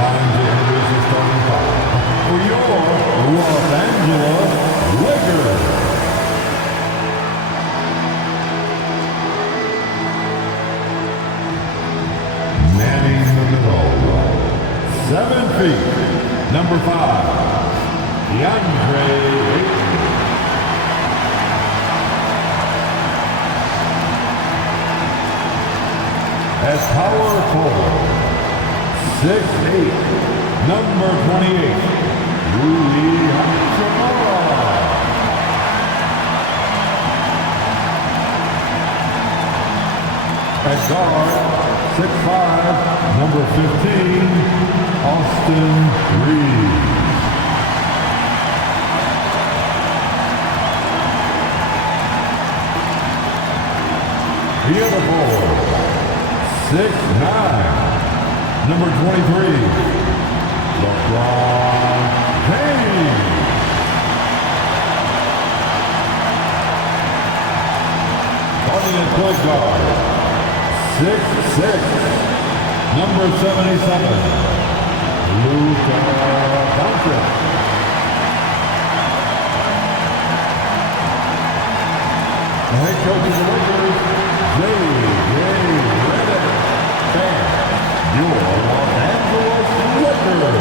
line to introduce the starting five for your Los Angeles Lakers. Manning the middle, 7 feet, number 5, DeAndre Ayton. At power forward, 6'8", number 28, Rui Hachimura. At guard, 6'5", number 15, Austin Reeves. Beautiful. 6'9", number 23, LeBron James. Starting at point guard, 6'6", number 77, Luka Doncic. The head coach of the Lakers, J.J. Redick. Your Los Angeles Lakers.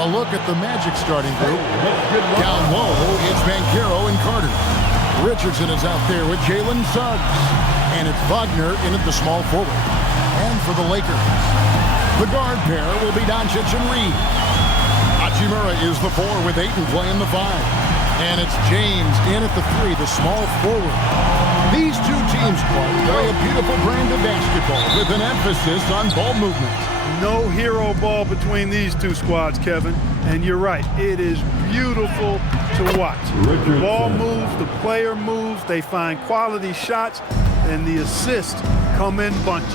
A look at the Magic starting group. Down low, it's Banchero and Carter. Richardson is out there with Jalen Suggs. And it's Wagner in at the small forward. And for the Lakers, the guard pair will be Doncic and Reed. Hachimura is the 4 with Ayton playing the 5. And it's James in at the 3, the small forward. These two teams play a beautiful brand of basketball with an emphasis on ball movement. No hero ball between these two squads, Kevin. And you're right, it is beautiful to watch. The ball moves, the player moves, they find quality shots, and the assists come in bunches.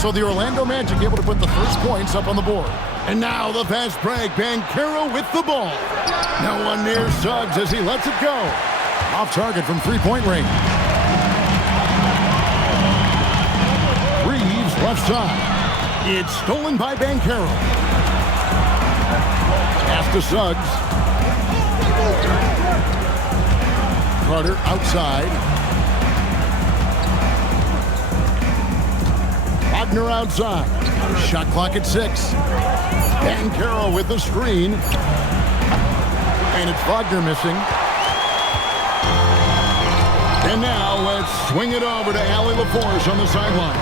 So the Orlando Magic able to put the first points up on the board. And now the fast break, Banchero with the ball. No one near Suggs as he lets it go. Off target from three-point range. Reeves left side. It's stolen by Banchero. Pass to Suggs. Carter outside. Wagner outside. Shot clock at 6. Banchero with the screen. And it's Wagner missing. And now let's swing it over to Allie LaForce on the sideline.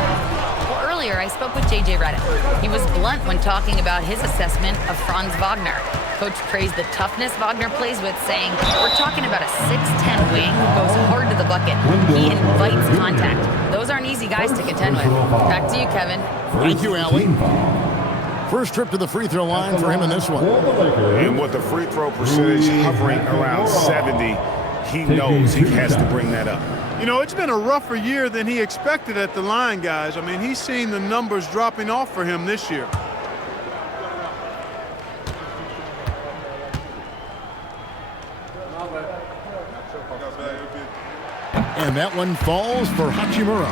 Well, earlier I spoke with J.J. Redick. He was blunt when talking about his assessment of Franz Wagner. Coach praised the toughness Wagner plays with, saying, we're talking about a 6'10" wing who goes hard to the bucket. He invites contact. Those aren't easy guys to contend with. Back to you, Kevin. Thank you, Allie. First trip to the free throw line for him in this one. And with the free throw percentage hovering around 70, he knows he has to bring that up. You know, it's been a rougher year than he expected at the line, guys. I mean, he's seen the numbers dropping off for him this year. And that one falls for Hachimura.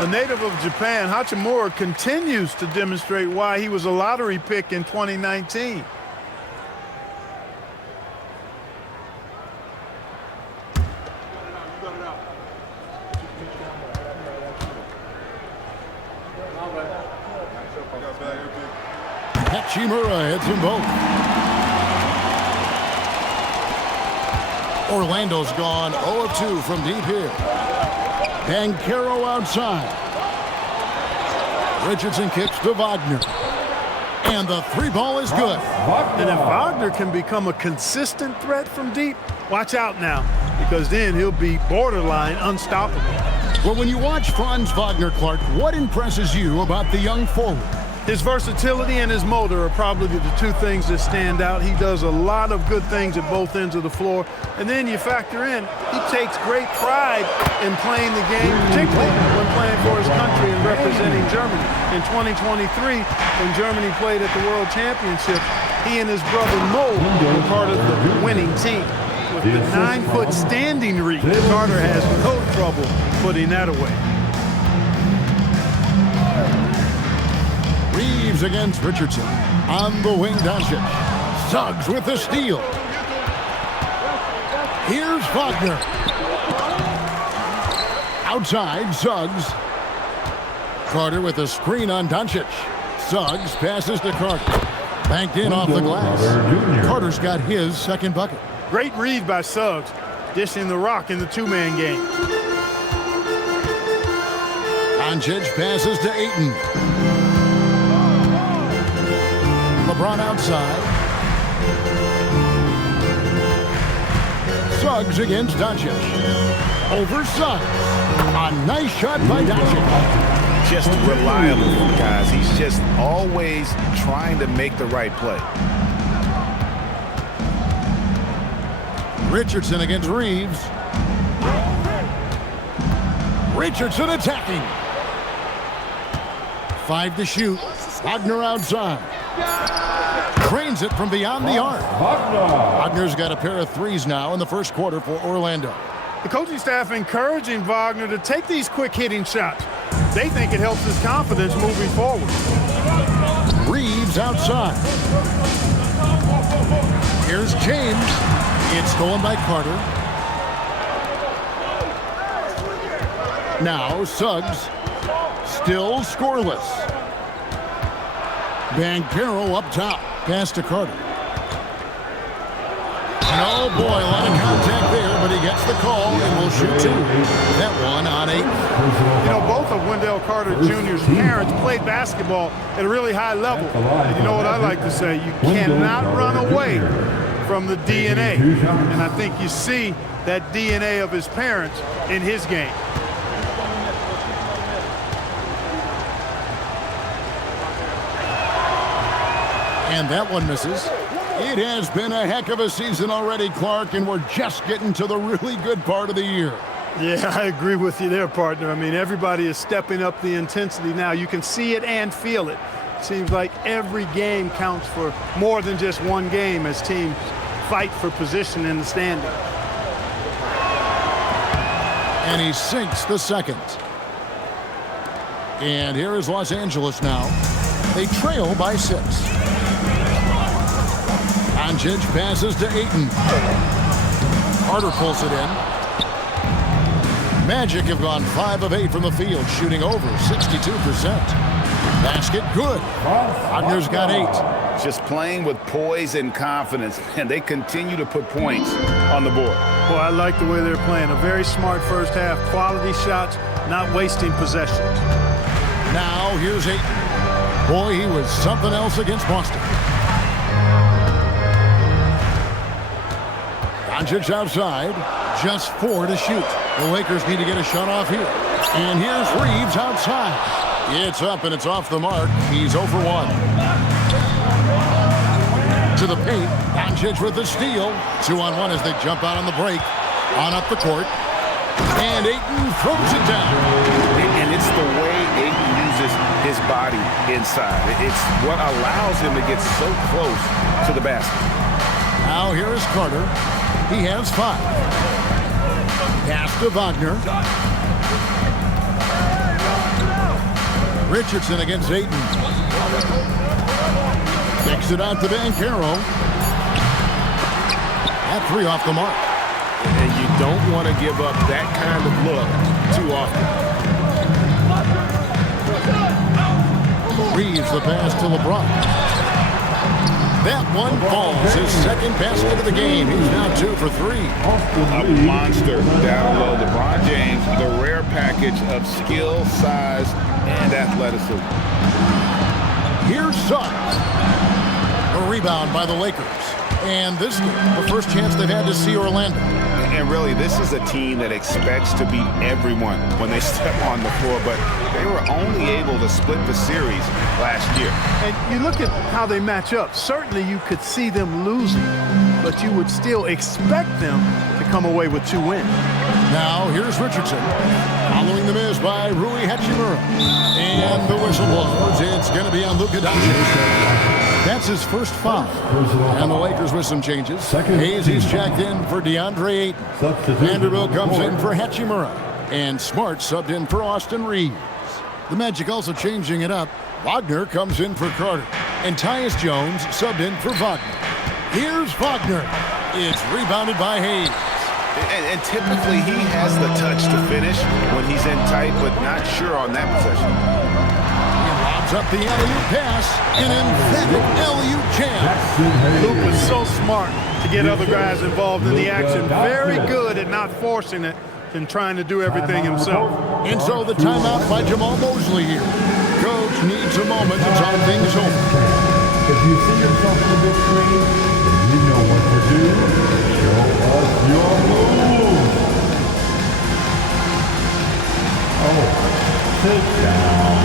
A native of Japan, Hachimura continues to demonstrate why he was a lottery pick in 2019. Hachimura hits them both. Orlando's gone 0 of 2 from deep here. Banchero outside. Richardson kicks to Wagner. And the 3 ball is good. And if Wagner can become a consistent threat from deep, watch out now, because then he'll be borderline unstoppable. Well, when you watch Franz Wagner, Clark, what impresses you about the young forward? His versatility and his motor are probably the two things that stand out. He does a lot of good things at both ends of the floor. And then you factor in, he takes great pride in playing the game, particularly when playing for his country and representing Germany. In 2023, when Germany played at the World Championship, he and his brother Mo were part of the winning team. With the 9-foot standing reach, Carter has no trouble putting that away. Reeves against Richardson. On the wing, Doncic. Suggs with the steal. Here's Wagner. Outside, Suggs. Carter with a screen on Doncic. Suggs passes to Carter. Banked in off the glass. Carter's got his second bucket. Great read by Suggs, dishing the rock in the two-man game. Doncic passes to Ayton. LeBron outside. Suggs against Doncic. Over Suggs. A nice shot by Doncic. Just reliable, guys. He's just always trying to make the right play. Richardson against Reeves. Richardson attacking. 5 to shoot. Wagner outside. Trains it from beyond the arc. Wagner's got a pair of threes now in the first quarter for Orlando. The coaching staff encouraging Wagner to take these quick hitting shots. They think it helps his confidence moving forward. Reeves outside. Here's James. It's stolen by Carter. Now Suggs. Still scoreless. Banchero up top. Pass to Carter. And oh boy, a lot of contact there, but he gets the call and will shoot 2. That one on 8. You know, both of Wendell Carter Jr.'s parents played basketball at a really high level. And you know what I like to say? You cannot run away from the DNA. And I think you see that DNA of his parents in his game. And that one misses. It has been a heck of a season already, Clark, and we're just getting to the really good part of the year. Yeah, I agree with you there, partner. I mean, everybody is stepping up the intensity now. You can see it and feel it. Seems like every game counts for more than just one game as teams fight for position in the standing. And he sinks the second. And here is Los Angeles now. They trail by 6. Doncic passes to Ayton. Carter pulls it in. Magic have gone 5 of 8 from the field, shooting over 62%. Basket good. Wagner's got 8. Just playing with poise and confidence, and they continue to put points on the board. Well, I like the way they're playing. A very smart first half. Quality shots, not wasting possessions. Now here's Ayton. Boy, he was something else against Boston. Doncic outside, just 4 to shoot. The Lakers need to get a shot off here. And here's Reeves outside. It's up and it's off the mark. He's 0 for 1. To the paint, Doncic with the steal. 2-on-1 as they jump out on the break. On up the court. And Ayton throws it down. And it's the way Ayton uses his body inside. It's what allows him to get so close to the basket. Now here is Carter. He has 5. Pass to Wagner. Richardson against Ayton. Kicks it out to Banchero. That 3 off the mark. And you don't want to give up that kind of look too often. Reeves the pass to LeBron. That one falls, his second basket of the game. He's now 2 for 3. A monster down low. LeBron James, the rare package of skill, size, and athleticism. Here's Suggs. A rebound by the Lakers. And this is the first chance they've had to see Orlando. And really, this is a team that expects to beat everyone when they step on the floor, but they were only able to split the series last year. And you look at how they match up. Certainly you could see them losing, but you would still expect them to come away with 2 wins. Now here's Richardson. Following the miss by Rui Hachimura. And the whistle blows. It's going to be on Luka Doncic. That's his first foul. And the Lakers with some changes. Hayes, he's checked in for DeAndre Ayton. Vanderbilt comes in for Hachimura. And Smart subbed in for Austin Reeves. The Magic also changing it up. Wagner comes in for Carter. And Tyus Jones subbed in for Wagner. Here's Wagner. It's rebounded by Hayes. And typically he has the touch to finish when he's in tight, but not sure on that possession. He lobs up the alley-oop pass. An emphatic alley-oop jam. Luke is so smart to get other guys involved in the action. Very good at not forcing it and trying to do everything himself. And so the timeout by Jamal Mosley here. Coach needs a moment to talk things over. If you see yourself on the big screen, then you know what to do. Show us your moves. Oh, sit down.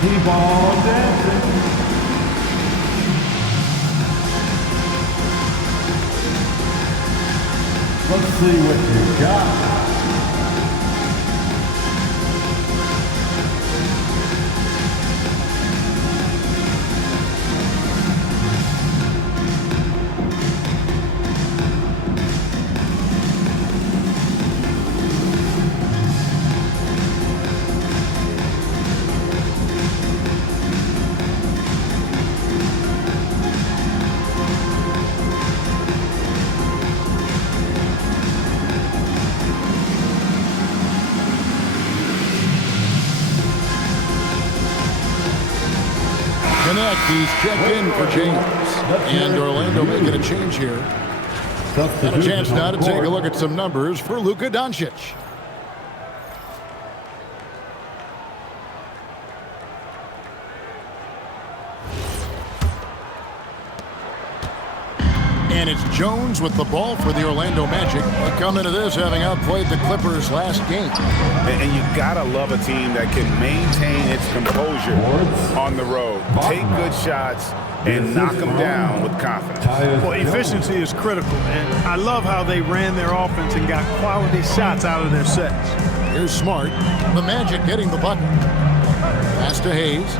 Keep on dancing. Let's see what you got. He's checked in for James. And Orlando making a change here. And a chance now to take a look at some numbers for Luka Doncic. And it's Jones with the ball for the Orlando Magic. They come into this having outplayed the Clippers last game. And you gotta love a team that can maintain its composure on the road. Take good shots and knock them down with confidence. Well, efficiency is critical, and I love how they ran their offense and got quality shots out of their sets. Here's Smart. The Magic getting the bucket. Pass to Hayes.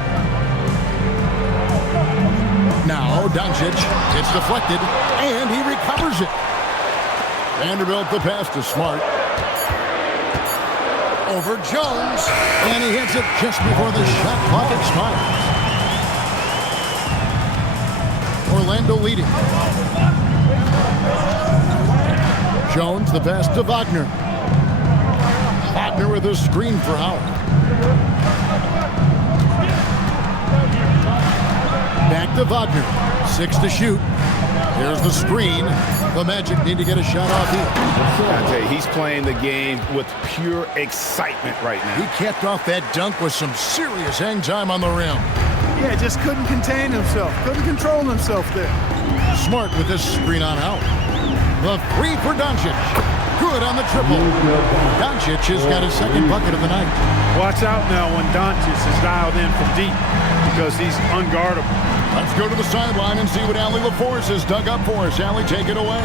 Now Doncic. It's deflected, and he recovers it. Vanderbilt the pass to Smart. Over Jones, and he hits it just before the shot clock expires. Orlando leading. Jones the pass to Wagner. Wagner with a screen for Howard. Back to Wagner. 6 to shoot. Here's the screen. The Magic need to get a shot off here. I tell you, he's playing the game with pure excitement right now. He capped off that dunk with some serious hang time on the rim. Yeah, just couldn't contain himself. Couldn't control himself there. Smart with this screen on out. The three for Doncic. Good on the triple. Doncic has got his second bucket of the night. Watch out now when Doncic is dialed in from deep because he's unguardable. Let's go to the sideline and see what Allie LaForce has dug up for us. Allie, take it away.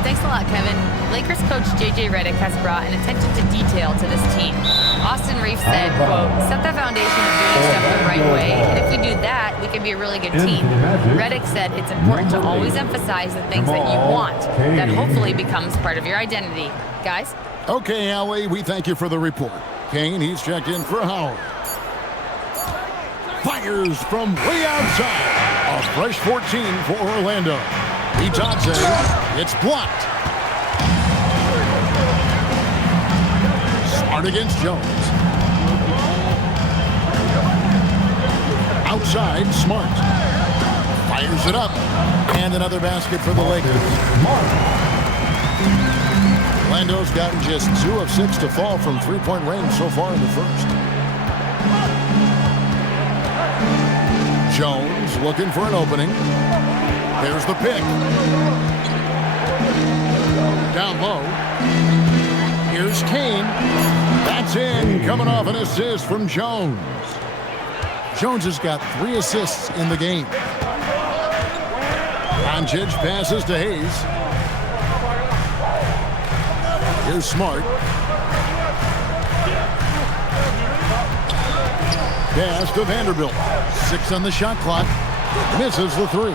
Thanks a lot, Kevin. Lakers coach J.J. Redick has brought an attention to detail to this team. Austin Reeves said, quote, set the foundation of doing stuff the right way, and if we do that, we can be a really good team. Redick said it's important to always emphasize the things that you want. That hopefully becomes part of your identity. Guys? Okay, Allie, we thank you for the report. Kane, he's checked in for Howard. Fires from way outside. A fresh 14 for Orlando. Itadze, it's blocked. Smart against Jones. Outside, Smart. Fires it up. And another basket for the Lakers. Orlando's gotten just 2 of 6 to fall from three-point range so far in the first. Jones looking for an opening. There's the pick. Down low. Here's Kane. That's in. Coming off an assist from Jones. Jones has got 3 assists in the game. Doncic passes to Hayes. Here's Smart. Pass to Vanderbilt. 6 on the shot clock. Misses the 3.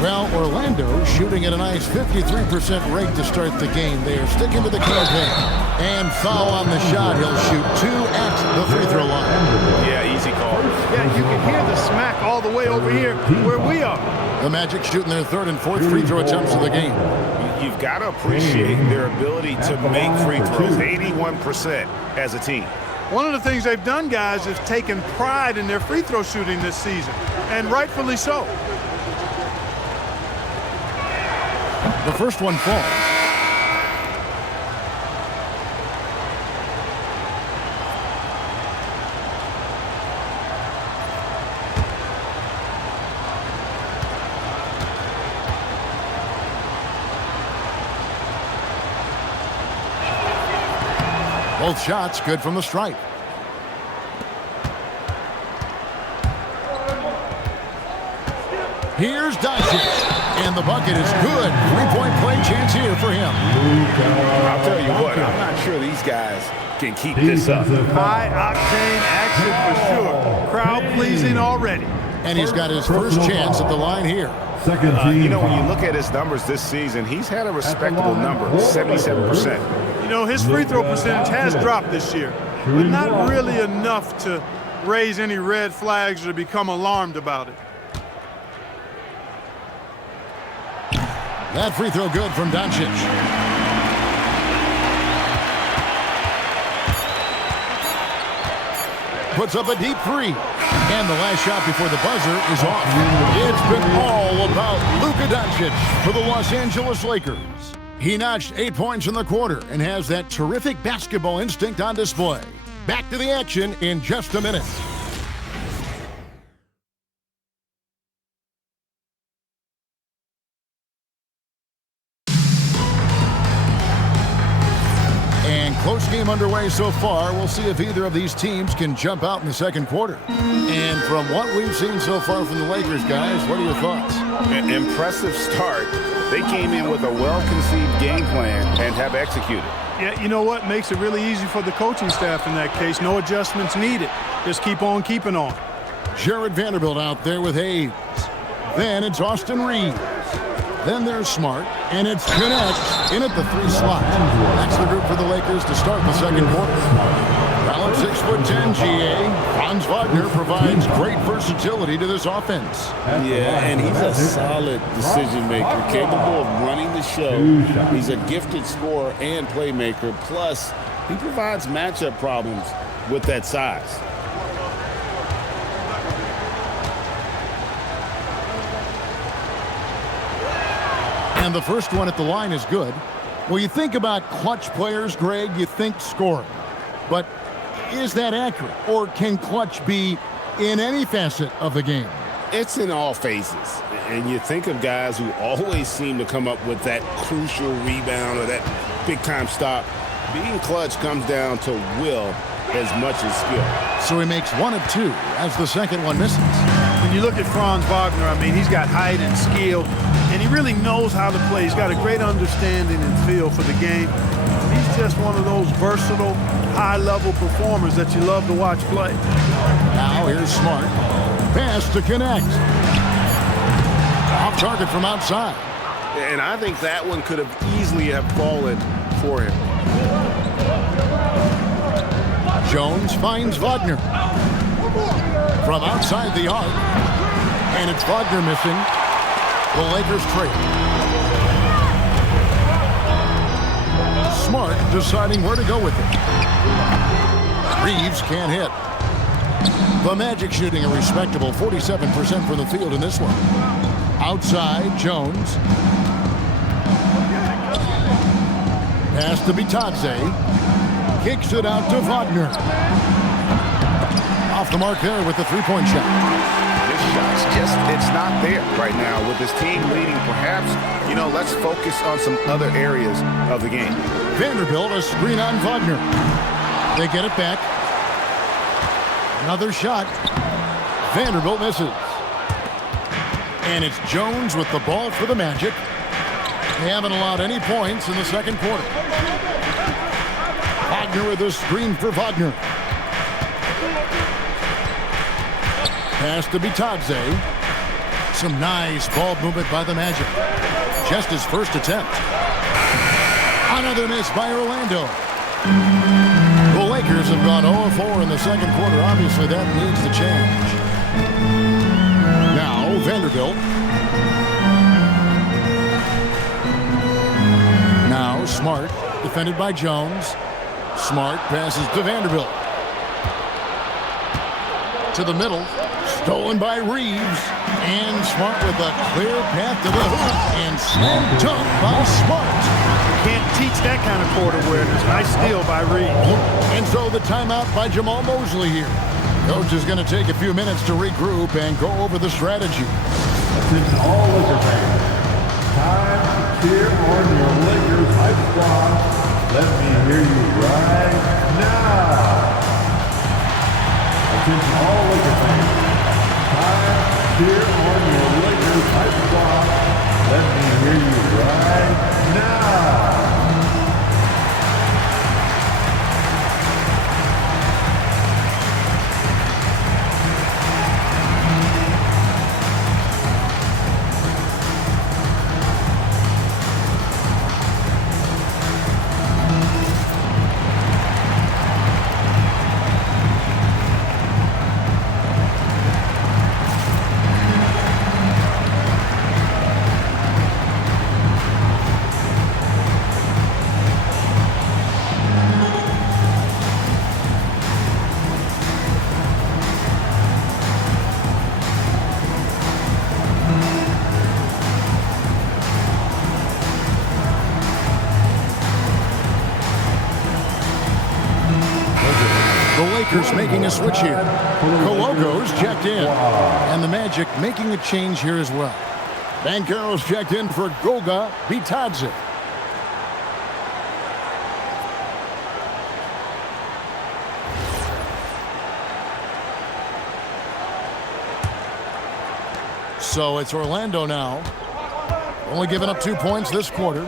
Well, Orlando shooting at a nice 53% rate to start the game. They are sticking to the campaign. And foul on the shot. He'll shoot 2 at the free throw line. Yeah, easy call. Yeah, you can hear the smack all the way over here where we are. The Magic shooting their 3rd and 4th free throw attempts of the game. You've got to appreciate their ability to make free throws. 81% as a team. One of the things they've done, guys, is taken pride in their free throw shooting this season, and rightfully so. The first one falls. Both shots good from the stripe. Here's Doncic. And the bucket is good. 3-point play chance here for him. I'll tell you what, I'm not sure these guys can keep this up. High-octane action for sure. Crowd pleasing already. And he's got his first chance at the line here. Second team. You know, when you look at his numbers this season, he's had a respectable number, 77%. You know, his free throw percentage has dropped this year, but not really enough to raise any red flags or become alarmed about it. That free throw good from Doncic. Puts up a deep 3. And the last shot before the buzzer is off. It's been all about Luka Doncic for the Los Angeles Lakers. He notched 8 points in the quarter and has that terrific basketball instinct on display. Back to the action in just a minute. Close game underway so far. We'll see if either of these teams can jump out in the second quarter. And from what we've seen so far from the Lakers, guys, what are your thoughts? An impressive start. They came in with a well-conceived game plan and have executed. Yeah, you know what? Makes it really easy for the coaching staff in that case. No adjustments needed. Just keep on keeping on. Jared Vanderbilt out there with Hayes. Then it's Austin Reeves. Then there's Smart, and it's Connect in at the 3 slot. That's the group for the Lakers to start the second quarter. Well, at 6'10", GA, Franz Wagner provides great versatility to this offense. Yeah, and he's a solid decision maker, capable of running the show. He's a gifted scorer and playmaker. Plus, he provides matchup problems with that size. And the first one at the line is good. Well, you think about clutch players, Greg, you think scoring. But is that accurate? Or can clutch be in any facet of the game? It's in all phases. And you think of guys who always seem to come up with that crucial rebound or that big-time stop. Being clutch comes down to will as much as skill. So he makes 1 of 2 as the second one misses. When you look at Franz Wagner, I mean, he's got height and skill, and he really knows how to play. He's got a great understanding and feel for the game. He's just one of those versatile, high-level performers that you love to watch play. Now here's Smart. Pass to Connect. Off target from outside. And I think that one could have easily have fallen for him. Jones finds Wagner. From outside the arc. And it's Wagner missing. The Lakers trail. Smart deciding where to go with it. Reeves can't hit. The Magic shooting a respectable 47% from the field in this one. Outside, Jones. Pass to Bitadze. Kicks it out to Wagner. Off the mark there with the three-point shot. This shot's just, it's not there right now. With this team leading, perhaps, you know, let's focus on some other areas of the game. Vanderbilt, a screen on Wagner. They get it back. Another shot. Vanderbilt misses. And it's Jones with the ball for the Magic. They haven't allowed any points in the second quarter. Wagner with a screen for Wagner. Pass to Bitadze. Some nice ball movement by the Magic. Just his first attempt. Another miss by Orlando. The Lakers have gone 0-4 in the second quarter. Obviously, that needs to change. Now, Vanderbilt. Now, Smart, defended by Jones. Smart passes to Vanderbilt. To the middle. Stolen by Reeves. And Smart with a clear path to the hoop. And slam dunk by Smart. Can't teach that kind of court awareness. Nice steal by Reeves. And so the timeout by Jamal Mosley here. Coach is going to take a few minutes to regroup and go over the strategy. Attention all Lakers fans. Time to cheer on your Lakers hype squad. Let me hear you right now. Attention all Lakers fans. Time to cheer on your Lakers hype squad. Let me hear you right now. Lakers making a switch here. Coloco's checked in. And the Magic making a change here as well. Banchero's checked in for Goga Bitadze. So it's Orlando now. Only giving up 2 points this quarter.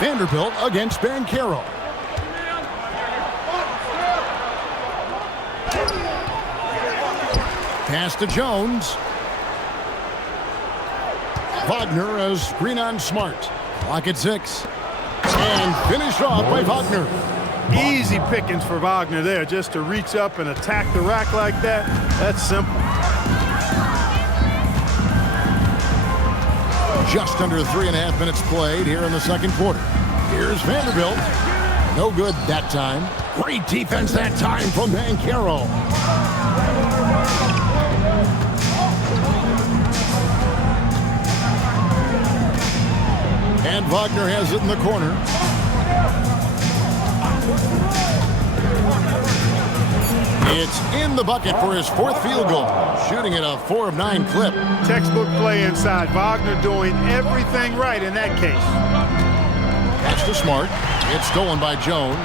Vanderbilt against Banchero. Pass to Jones. Wagner as green on Smart. Clock at 6. And finished off by Wagner. Easy pickings for Wagner there, just to reach up and attack the rack like that. That's simple. Just under 3.5 minutes played here in the second quarter. Here's Vanderbilt. No good that time. Great defense that time from Banchero. And Wagner has it in the corner. It's in the bucket for his 4th field goal. Shooting at a 4 of 9 clip. Textbook play inside. Wagner doing everything right in that case. That's to Smart. It's stolen by Jones.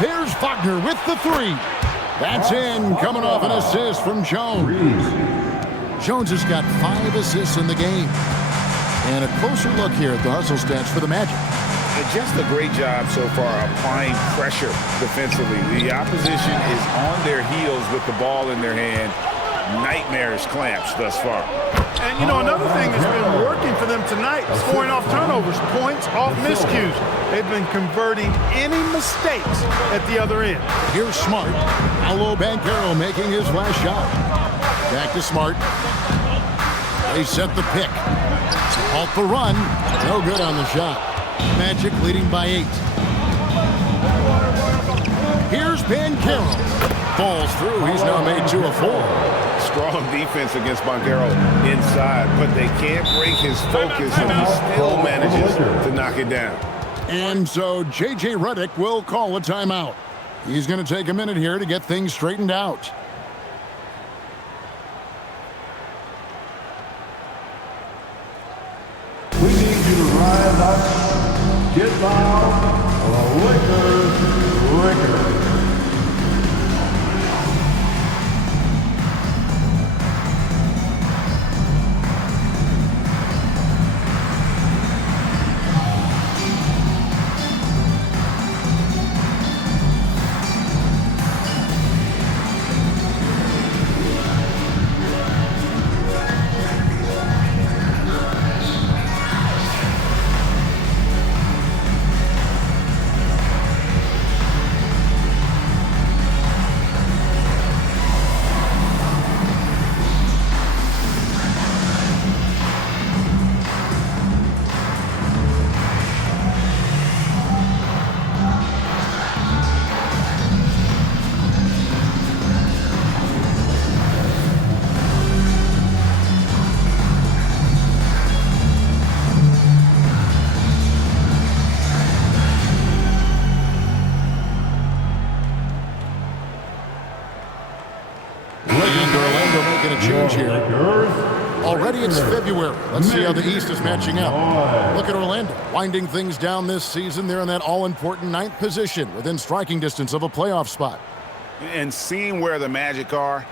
There's Wagner with the 3. That's in, coming off an assist from Jones. Jones has got 5 assists in the game. And a closer look here at the hustle stats for the Magic. And just a great job so far applying pressure defensively. The opposition is on their heels with the ball in their hand. Nightmarish clamps thus far. And, you know, another thing that's been working for them tonight, scoring off turnovers, points off miscues. They've been converting any mistakes at the other end. Here's Smart. Paolo Banchero making his last shot. Back to Smart. They set the pick. Halt the run. No good on the shot. Magic leading by 8. Here's Banchero. Falls through. He's now made 2 of 4. Strong defense against Banchero inside, but they can't break his focus, and he still manages to knock it down. And so J.J. Redick will call a timeout. He's going to take a minute here to get things straightened out. We need you to rise up, get loud, the Lakers. making a change here. Already it's February. Let's see how the East is matching up. Look at Orlando, winding things down this season. They're in that all-important 9th position within striking distance of a playoff spot. And seeing where the Magic are,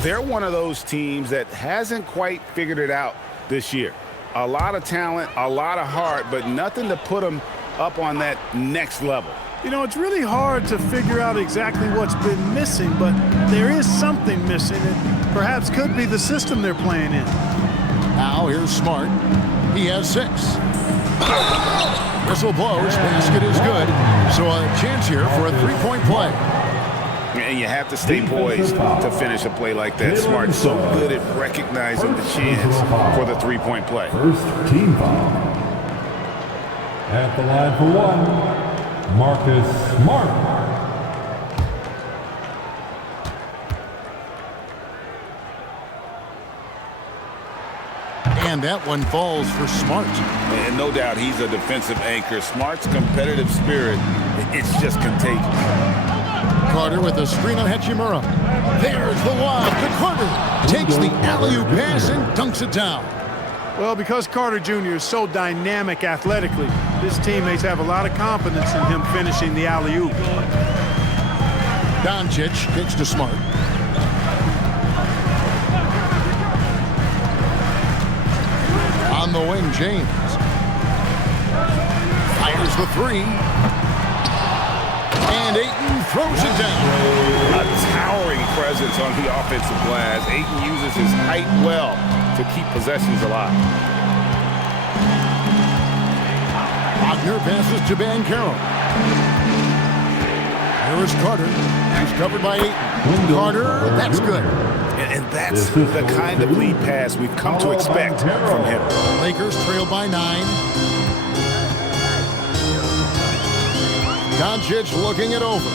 they're one of those teams that hasn't quite figured it out this year. A lot of talent, a lot of heart, but nothing to put them up on that next level. You know, it's really hard to figure out exactly what's been missing, but there is something missing. It perhaps could be the system they're playing in. Now here's Smart. He has 6. Whistle blows. Basket is good. So a chance here for a 3-point play. And you have to stay poised to finish a play like that. Smart's so good at recognizing the chance for the 3-point play. First team foul. At the line for 1. Marcus Smart. And that one falls for Smart. And no doubt he's a defensive anchor. Smart's competitive spirit, it's just contagious. Carter with a screen on Hachimura. There's the lob to Carter. Takes the alley-oop pass and dunks it down. Well, because Carter Jr. is so dynamic athletically, his teammates have a lot of confidence in him finishing the alley-oop. Doncic kicks to Smart. On the wing, James. Fires the 3. And Ayton throws it down. A towering presence on the offensive glass. Ayton uses his height well to keep possessions alive. Wagner passes to Banchero. Here is Carter. He's covered by Ayton. Carter, that's good. And that's the kind of lead pass we've come to expect from him. Lakers trail by 9. Doncic looking it over.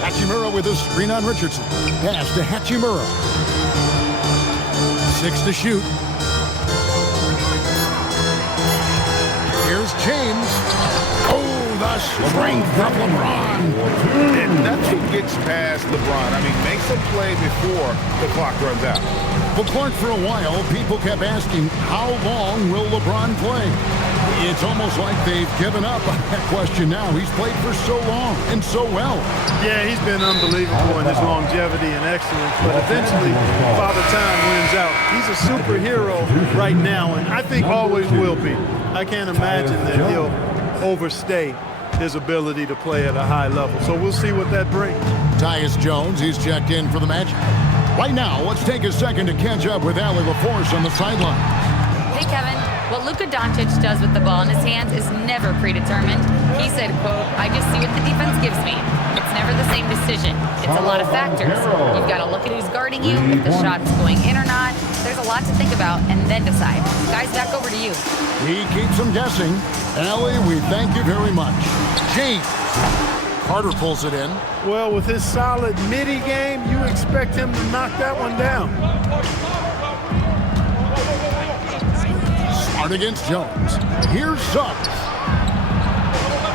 Hachimura with a screen on Richardson. Pass to Hachimura. 6 to shoot. Here's James. Oh, the strength of LeBron. And nothing gets past LeBron. I mean, makes a play before the clock runs out. Well, Clark, for a while, people kept asking, how long will LeBron play? It's almost like they've given up on that question now. He's played for so long and so well. Yeah, he's been unbelievable in his longevity and excellence, but eventually Father Time wins out. He's a superhero right now, and I think always will be. I can't imagine that he'll overstay his ability to play at a high level. So we'll see what that brings. Tyus Jones, he's checked in for the Magic. Right now, let's take a second to catch up with Allie LaForce on the sideline. Hey, Kevin. What Luka Doncic does with the ball in his hands is never predetermined. He said, quote, I just see what the defense gives me. It's never the same decision. It's a lot of factors. You've got to look at who's guarding you, if the shot's going in or not. There's a lot to think about and then decide. Guys, back over to you. He keeps them guessing. Allie, we thank you very much. James. Carter pulls it in. Well, with his solid midi game, you expect him to knock that one down. Smart against Jones. Here's Suggs.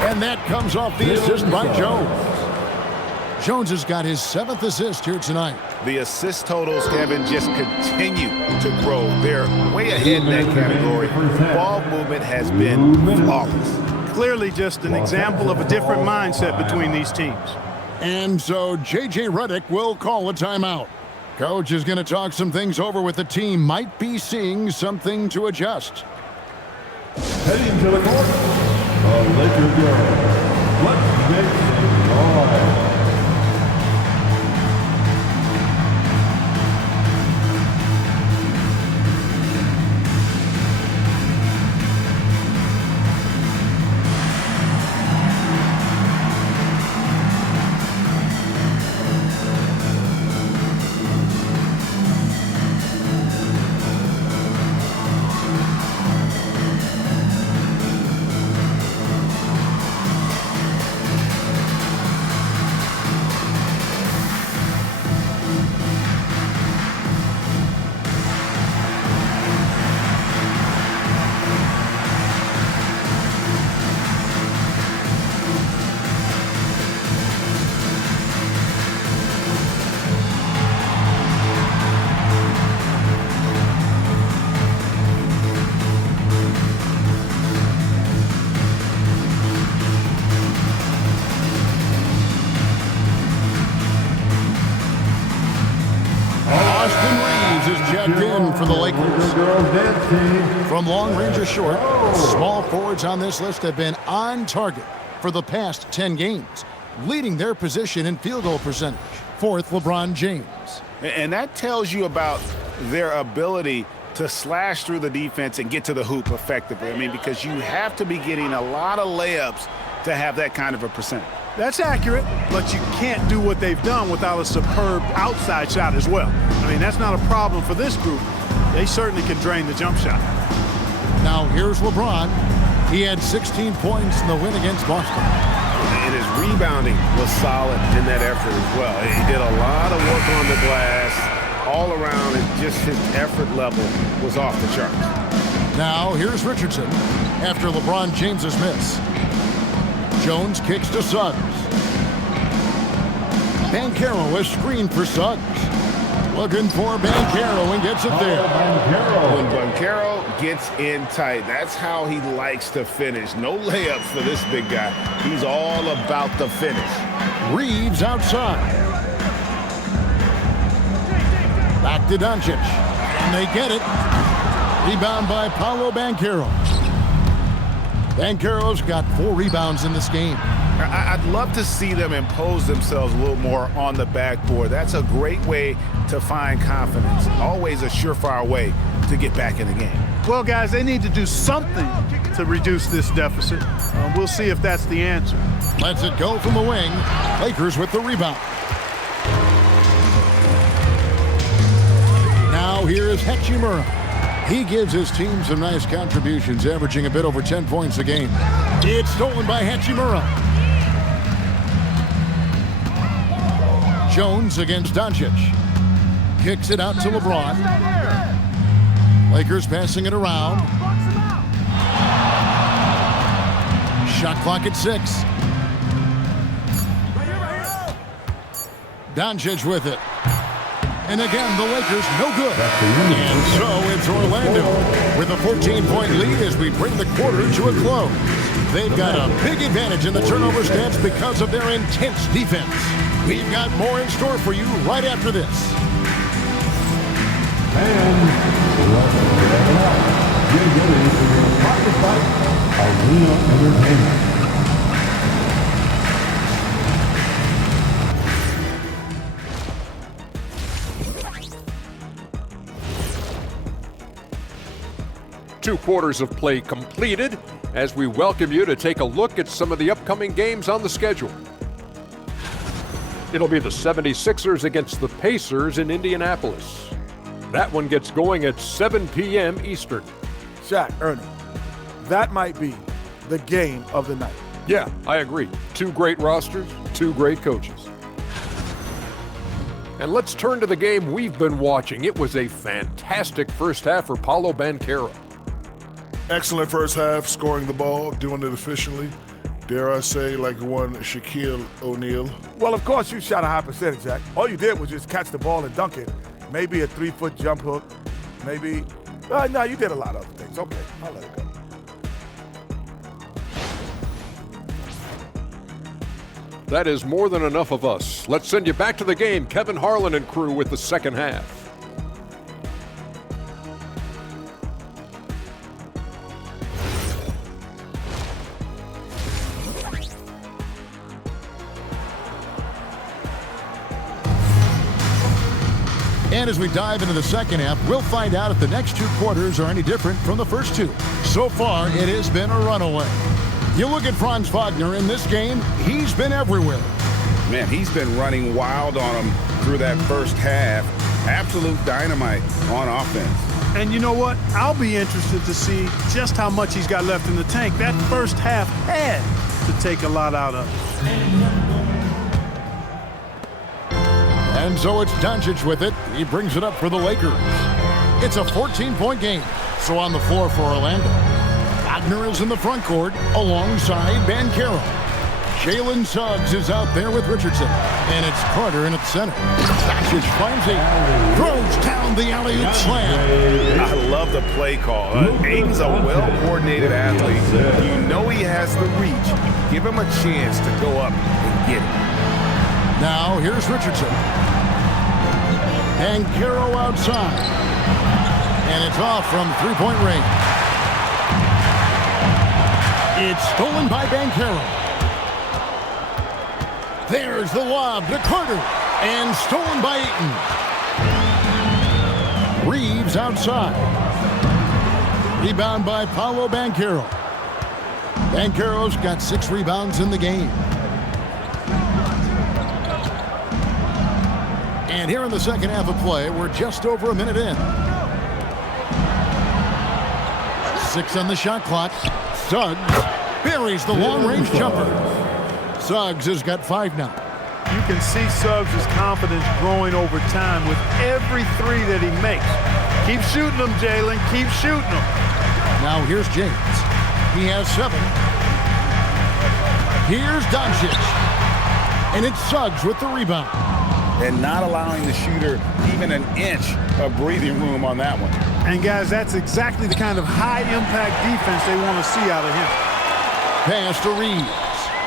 And that comes off the assist by Jones. Jones has got his 7th assist here tonight. The assist totals, Kevin, just continue to grow. They're way ahead in that category. Ball movement has been flawless. Clearly just an example of a different mindset between these teams. And so J.J. Redick will call a timeout. Coach is going to talk some things over with the team. Might be seeing something to adjust. Heading to the court, the Lakers girls. Let's make some noise. shooting for the Lakers. Girls dancing. From long range or short, small forwards on this list have been on target for the past 10 games, leading their position in field goal percentage. Fourth, LeBron James. And that tells you about their ability to slash through the defense and get to the hoop effectively. I mean, because you have to be getting a lot of layups to have that kind of a percentage. That's accurate, but you can't do what they've done without a superb outside shot as well. I mean, that's not a problem for this group. They certainly can drain the jump shot. Now here's LeBron. He had 16 points in the win against Boston. And his rebounding was solid in that effort as well. He did a lot of work on the glass. All around, and just his effort level was off the charts. Now here's Richardson after LeBron James's miss. Jones kicks to Suggs. Banchero is screened for Suggs. Looking for Banchero and gets it there. When Banchero gets in tight, that's how he likes to finish. No layups for this big guy. He's all about the finish. Reeves outside. Back to Doncic. And they get it. Rebound by Paolo Banchero. Banchero's got 4 rebounds in this game. I'd love to see them impose themselves a little more on the backboard. That's a great way to find confidence. Always a surefire way to get back in the game. Well, guys, they need to do something to reduce this deficit. We'll see if that's the answer. Lets it go from the wing. Lakers with the rebound. Now here is Hachimura. He gives his team some nice contributions, averaging a bit over 10 points a game. It's stolen by Hachimura. Jones against Doncic. Kicks it out to LeBron. Lakers passing it around. Shot clock at 6. Doncic with it. And again, the Lakers no good. And so it's Orlando with a 14-point lead as we bring the quarter to a close. They've got a big advantage in the turnover stats because of their intense defense. We've got more in store for you right after this. And get ready for your pocket fight, Arena Entertainment. Two quarters of play completed as we welcome you to take a look at some of the upcoming games on the schedule. It'll be the 76ers against the Pacers in Indianapolis. That one gets going at 7 p.m. Eastern. Shaq, Ernie, that might be the game of the night. Yeah, I agree. Two great rosters, two great coaches. And let's turn to the game we've been watching. It was a fantastic first half for Paolo Banchero. Excellent first half, scoring the ball, doing it efficiently. Dare I say, like one Shaquille O'Neal. Well, of course, you shot a high percentage, Jack. All you did was just catch the ball and dunk it. Maybe a 3-foot jump hook. Maybe. No, you did a lot of other things. Okay, I'll let it go. That is more than enough of us. Let's send you back to the game. Kevin Harlan and crew with the second half. And as we dive into the second half, we'll find out if the next two quarters are any different from the first two. So far, it has been a runaway. You look at Franz Wagner in this game, he's been everywhere. Man, he's been running wild on him through that first half. Absolute dynamite on offense. And you know what? I'll be interested to see just how much he's got left in the tank. That first half had to take a lot out of it. And so it's Doncic with it. He brings it up for the Lakers. It's a 14-point game. So on the floor for Orlando, Wagner is in the front court alongside Banchero. Jalen Suggs is out there with Richardson. And it's Carter in at center. Doncic finds it. Throws down the alley-oop slam. I love the play call. Aiden's a well-coordinated athlete. You know he has the reach. Give him a chance to go up and get it. Now here's Richardson. Banchero outside. And it's off from three-point range. It's stolen by Banchero. There's the lob to Carter. And stolen by Ayton. Reeves outside. Rebound by Paolo Banchero. Banchero's got 6 rebounds in the game. And here in the second half of play, we're just over a minute in. 6 on the shot clock. Suggs buries the long-range jumper. Suggs has got 5 now. You can see Suggs' confidence growing over time with every 3 that he makes. Keep shooting them, Jalen. Keep shooting them. Now here's James. He has 7. Here's Doncic. And it's Suggs with the rebound. And not allowing the shooter even an inch of breathing room on that one. And guys, that's exactly the kind of high-impact defense they want to see out of him. Pass to Reeves.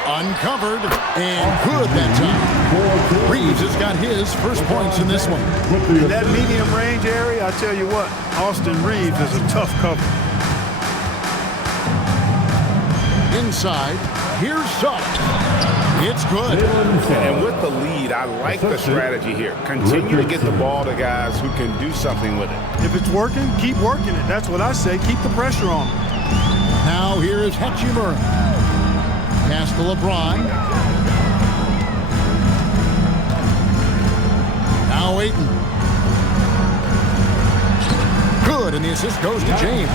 Uncovered and good that time. Reeves has got his first points in this one. In that medium range area, I tell you what, Austin Reeves is a tough cover. Inside, here's Suggs. It's good. And with the lead, I like the strategy here. Continue to get the ball to guys who can do something with it. If it's working, keep working it. That's what I say. Keep the pressure on him. Now here is Hachimura. Pass to LeBron. Now Ayton. Good, and the assist goes to James.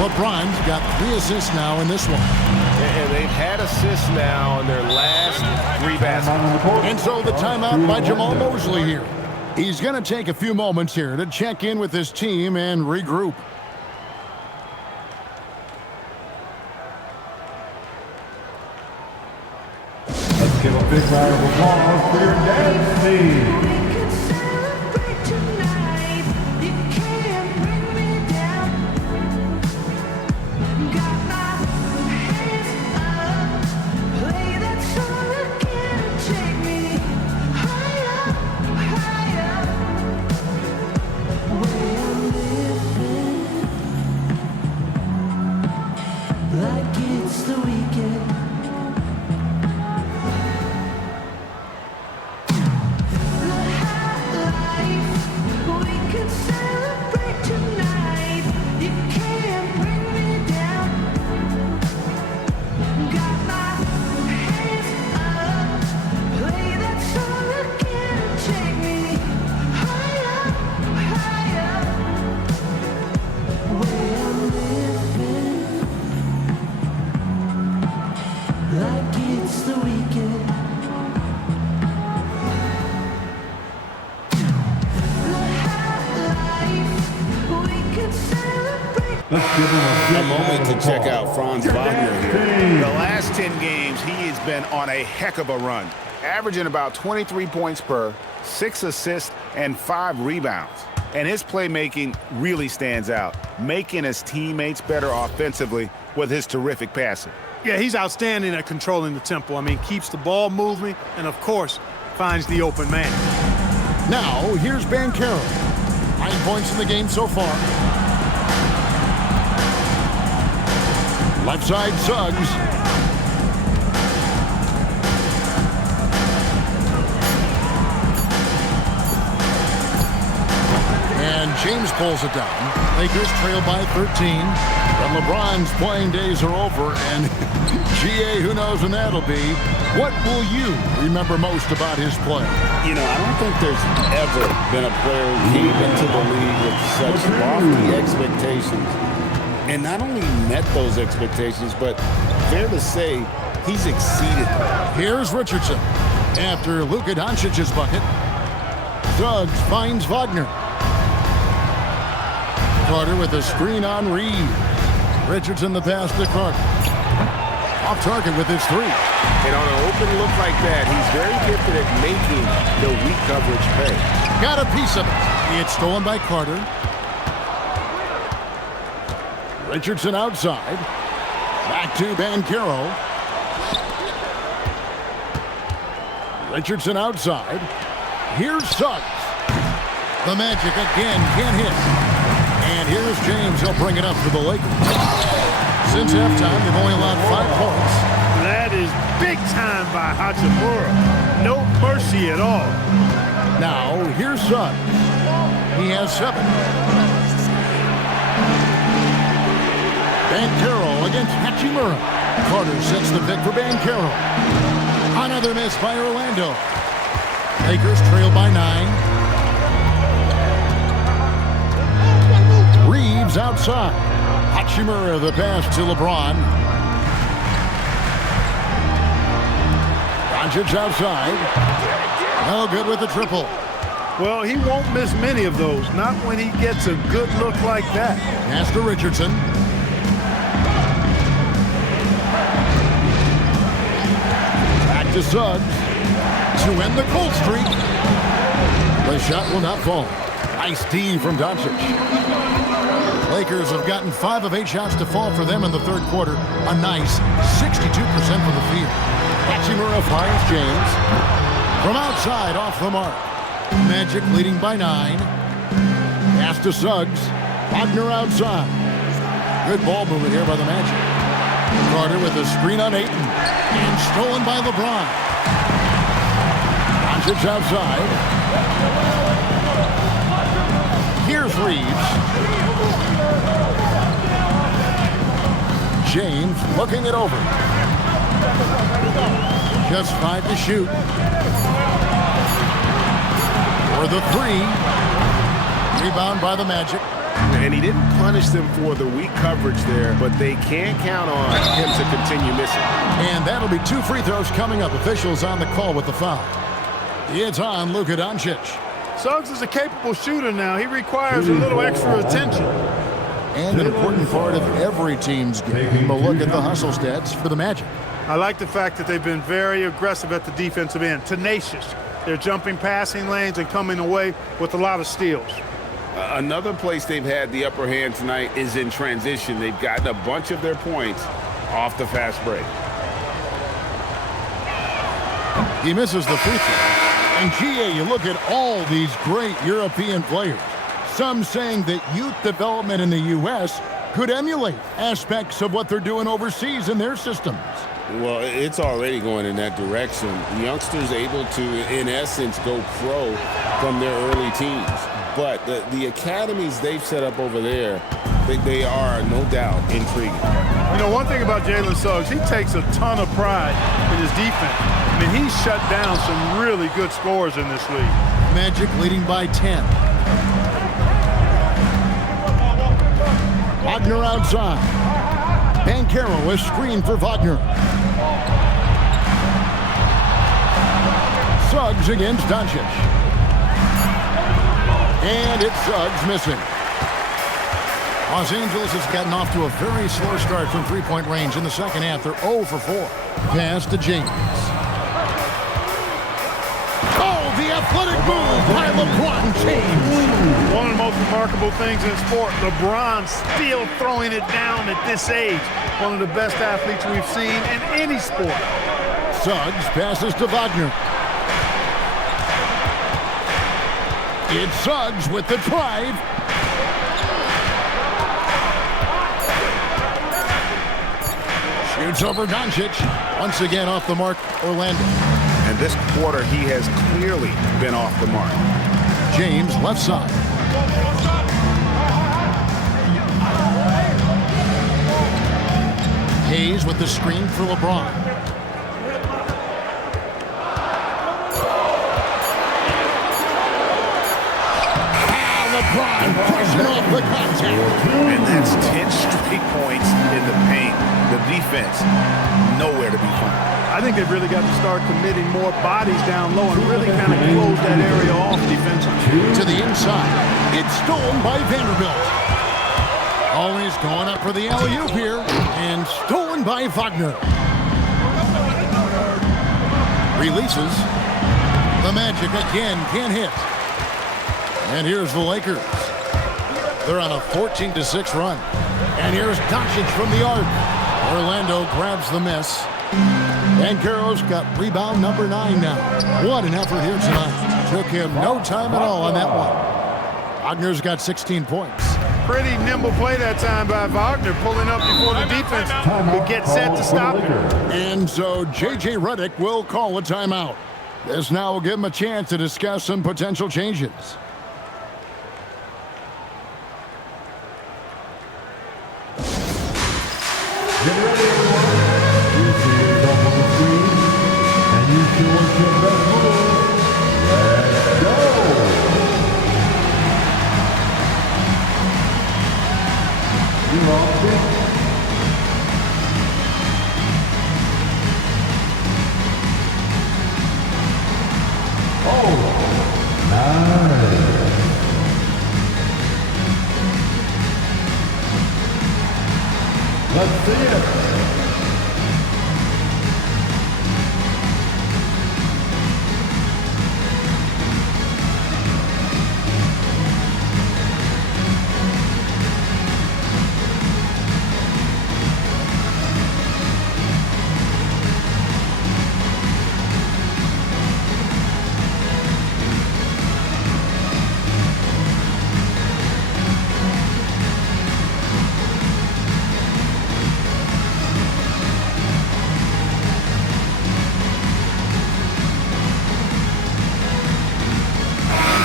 LeBron's got 3 assists now in this one. And they've had assists now in their last 3 baskets. And so the timeout by Jamal Mosley here. He's going to take a few moments here to check in with his team and regroup. Let's give a big round of applause for your dance team. Let's give him a moment to check out Franz Wagner here. The last 10 games, he has been on a heck of a run, averaging about 23 points per, 6 assists, and 5 rebounds. And his playmaking really stands out, making his teammates better offensively with his terrific passing. Yeah, he's outstanding at controlling the tempo. I mean, keeps the ball moving and, of course, finds the open man. Now, here's Banchero. 9 points in the game so far. Left side, Suggs. And James pulls it down. Lakers trail by 13. But LeBron's playing days are over, and GA, who knows when that'll be. What will you remember most about his play? You know, I don't think there's ever been a player who came into the league with such lofty expectations and not only met those expectations, but fair to say, he's exceeded them. Here's Richardson. After Luka Doncic's bucket, Suggs finds Wagner. Carter with a screen on Reed. Richardson the pass to Carter. Off target with his 3. And on an open look like that, he's very gifted at making the weak coverage pay. Got a piece of it. It's stolen by Carter. Richardson outside. Back to Banchero. Richardson outside. Here's Suggs. The Magic again can't hit. Here's James. He'll bring it up for the Lakers. Since halftime, they've only allowed 5 points. That is big time by Hachimura. No mercy at all. Now, here's Suggs. He has 7. Banchero against Hachimura. Carter sets the pick for Banchero. Another miss by Orlando. Lakers trail by 9. Reeves outside. Hachimura the pass to LeBron. Doncic outside. No good with the triple. Well, he won't miss many of those. Not when he gets a good look like that. Pass to Richardson. Back to Suggs. To end the cold streak. The shot will not fall. Nice D from Doncic. Lakers have gotten 5 of 8 shots to fall for them in the third quarter. A nice 62% from the field. Hachimura finds James. From outside, off the mark. Magic leading by 9. Pass to Suggs. Wagner outside. Good ball movement here by the Magic. Carter with a screen on Ayton. And stolen by LeBron. Doncic outside. Here's Reeves. James looking it over. Just 5 to shoot. For the 3. Rebound by the Magic. And he didn't punish them for the weak coverage there, but they can't count on him to continue missing. And that'll be 2 free throws coming up. Officials on the call with the foul. It's on Luka Doncic. Suggs is a capable shooter now. He requires a little extra attention. And an important part of every team's game. But look at the hustle stats for the Magic. I like the fact that they've been very aggressive at the defensive end. Tenacious. They're jumping passing lanes and coming away with a lot of steals. Another place they've had the upper hand tonight is in transition. They've gotten a bunch of their points off the fast break. He misses the free throw. And GA, you look at all these great European players. Some saying that youth development in the U.S. could emulate aspects of what they're doing overseas in their systems. Well, it's already going in that direction. Youngsters able to, in essence, go pro from their early teens. But the academies they've set up over there, they are, no doubt, intriguing. You know, one thing about Jalen Suggs, he takes a ton of pride in his defense. I mean, he's shut down some really good scorers in this league. Magic leading by 10. Wagner outside. Banchero is screened for Wagner. Suggs against Doncic. And it's Suggs missing. Los Angeles has gotten off to a very slow start from three-point range in the second half. They're 0 for 4. Pass to James. Oh, the athletic move by LeBron James. One of the most remarkable things in sport, LeBron still throwing it down at this age. One of the best athletes we've seen in any sport. Suggs passes to Wagner. It's Suggs with the drive. Shoots over Doncic. Once again off the mark, Orlando. And this quarter, he has clearly been off the mark. James left side. Hayes with the screen for LeBron. LeBron pushing off the contact. And that's 10 straight points in the paint. The defense, nowhere to be found. I think they've really got to start committing more bodies down low and really kind of close that area off defensively. To the inside. It's stolen by Vanderbilt. Always going up for the alley-oop here. And stolen by Wagner. Releases. The Magic again can't hit. And here's the Lakers. They're on a 14-6 run. And here's Doncic from the arc. Orlando grabs the miss. Banchero's got rebound number 9 now. What an effort here tonight. Took him no time at all on that one. Wagner's got 16 points. Pretty nimble play that time by Wagner, pulling up before the defense would get set to stop him. And so J.J. Redick will call a timeout. This now will give him a chance to discuss some potential changes. Get ready, everyone. You see yourself on the screen, and you show us your best move. Let's go. You're on pitch. Oh, nice. Let's see it.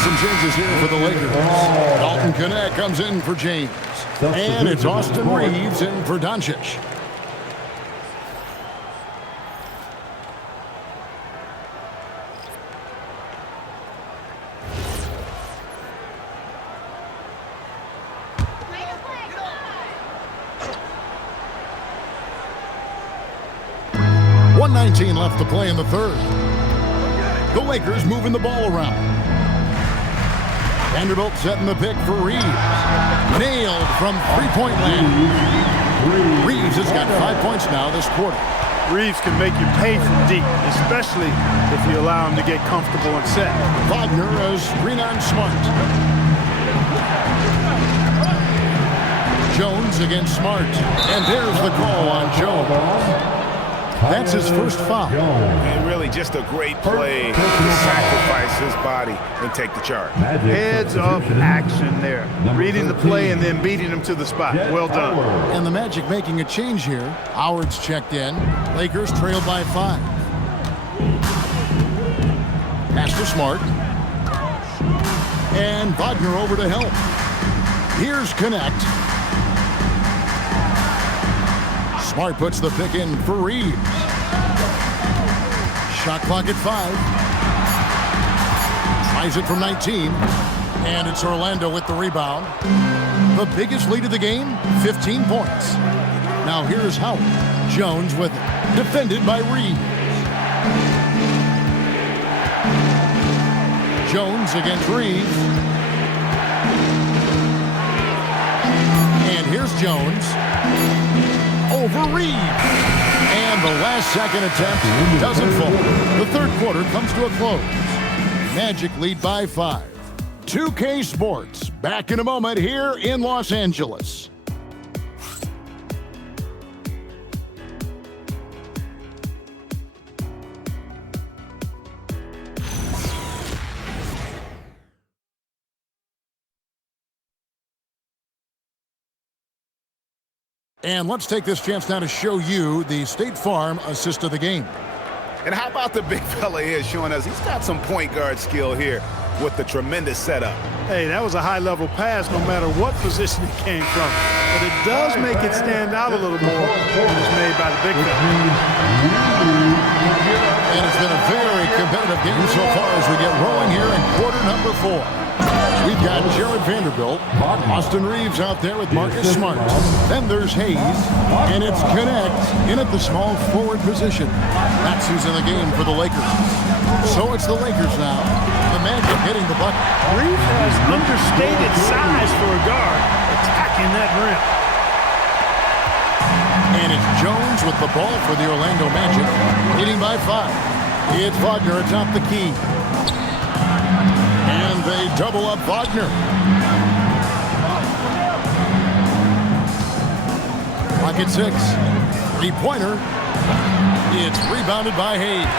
Some changes here for the Lakers. Dalton Connect comes in for James. And it's Austin Reeves in for Doncic. .119 left to play in the third. The Lakers moving the ball around. Vanderbilt setting the pick for Reeves. Nailed from three-point land. Reeves has got 5 points now this quarter. Reeves can make you pay from deep, especially if you allow him to get comfortable and set. Wagner as screen on Smart. Jones against Smart. And there's the call on Jones. That's his first foul. And really just a great play to sacrifice his body and take the charge. Heads-up action there. Reading the play and then beating him to the spot. Well done. And the Magic making a change here. Howard's checked in. Lakers trail by 5. Pass to Smart. And Wagner over to help. Here's Connect. Smart puts the pick in for Reeves. Shot clock at 5. Tries it from 19. And it's Orlando with the rebound. The biggest lead of the game, 15 points. Now here's Howard. Jones with it. Defended by Reeves. Jones against Reeves. And here's Jones. Over Reeves. And the last second attempt doesn't fall. The third quarter comes to a close. Magic lead by 5. 2K Sports back in a moment here in Los Angeles. And let's take this chance now to show you the State Farm assist of the game. And how about the big fella here showing us he's got some point guard skill here with the tremendous setup. Hey, that was a high-level pass no matter what position it came from. But it does make it stand out a little more when it's made by the big fella. And it's been a very competitive game so far as we get rolling here in quarter number 4. We've got Jared Vanderbilt, Austin Reeves out there with Marcus Smart. Then there's Hayes, and it's Connect in at the small forward position. That's who's in the game for the Lakers. So it's the Lakers now. The Magic hitting the bucket. Reeves has understated size for a guard, attacking that rim. And it's Jones with the ball for the Orlando Magic, leading by 5. It's Wagner atop the key. And they double up Wagner. Clock at 6. Three-pointer. It's rebounded by Hayes.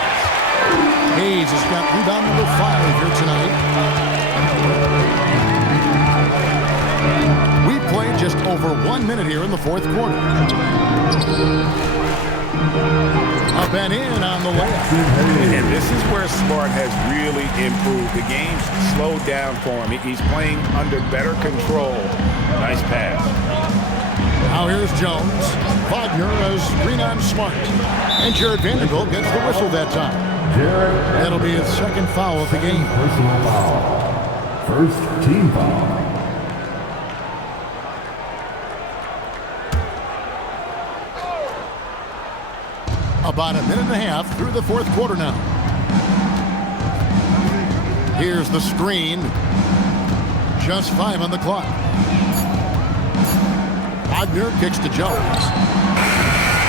Hayes has got rebound number 5 here tonight. We play just over 1 minute here in the fourth quarter. Up and in on the layup. And this is where Smart has really improved. The game's slowed down for him. He's playing under better control. Nice pass. Now here's Jones. Wagner as screen on Smart. And Jared Vanderbilt gets the whistle that time. That'll be his second foul of the game. Personal foul. First team foul. About a minute and a half through the fourth quarter now. Here's the screen. Just 5 on the clock. Wagner kicks to Jones.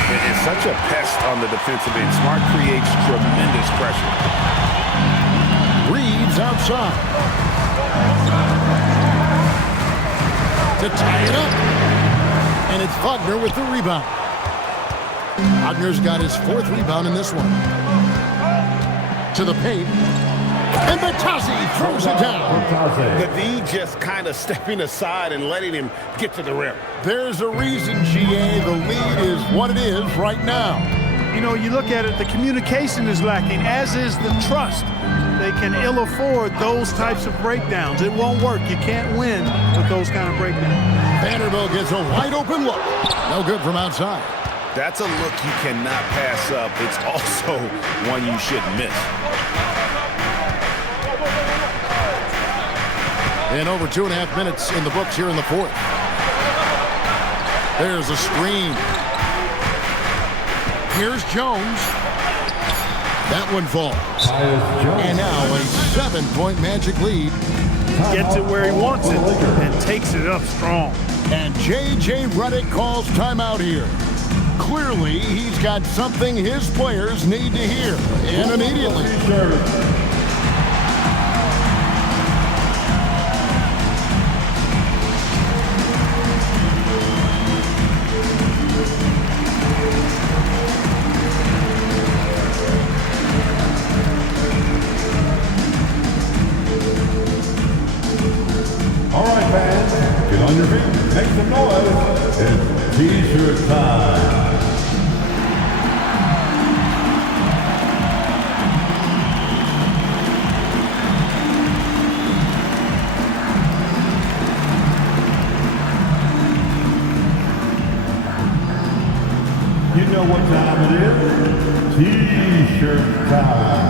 It's such a pest on the defensive end. Smart creates tremendous pressure. Reeves outside. To tie it up. And it's Wagner with the rebound. Wagner's got his 4th rebound in this one. To the paint. And Batazzi throws it down. The D just kind of stepping aside and letting him get to the rim. There's a reason, GA. The lead is what it is right now. You know, you look at it, the communication is lacking, as is the trust. They can ill afford those types of breakdowns. It won't work. You can't win with those kind of breakdowns. Vanderbilt gets a wide open look. No good from outside. That's a look you cannot pass up. It's also one you shouldn't miss. And over 2.5 minutes in the books here in the fourth. There's a screen. Here's Jones. That one falls. And now a 7-point Magic lead. Gets it where he wants it and takes it up strong. And J.J. Redick calls timeout here. Clearly, he's got something his players need to hear. And immediately. All right, fans, get on your feet, make some noise. It's T-shirt time. You know what time it is? T-shirt time.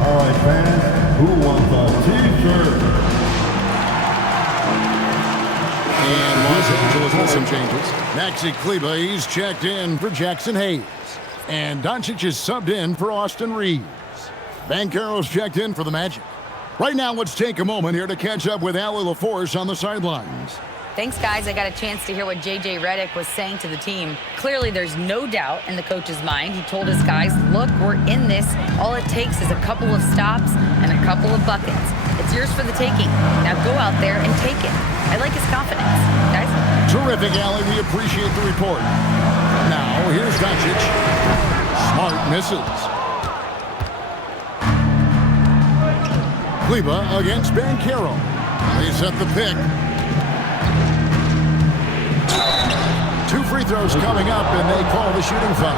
All right, fans, who wants a T-shirt? And Los Angeles with some changes. Maxi Kleber, he's checked in for Jackson Hayes. And Doncic is subbed in for Austin Reeves. Banchero's checked in for the Magic. Right now, let's take a moment here to catch up with Allie LaForce on the sidelines. Thanks, guys. I got a chance to hear what J.J. Redick was saying to the team. Clearly, there's no doubt in the coach's mind. He told his guys, look, we're in this. All it takes is a couple of stops and a couple of buckets. It's yours for the taking. Now go out there and take it. I like his confidence. Guys? Terrific, Allie. We appreciate the report. Now, here's Doncic. Smart misses. Kleber against Banchero. They set the pick. 2 free throws coming up, and they call the shooting foul.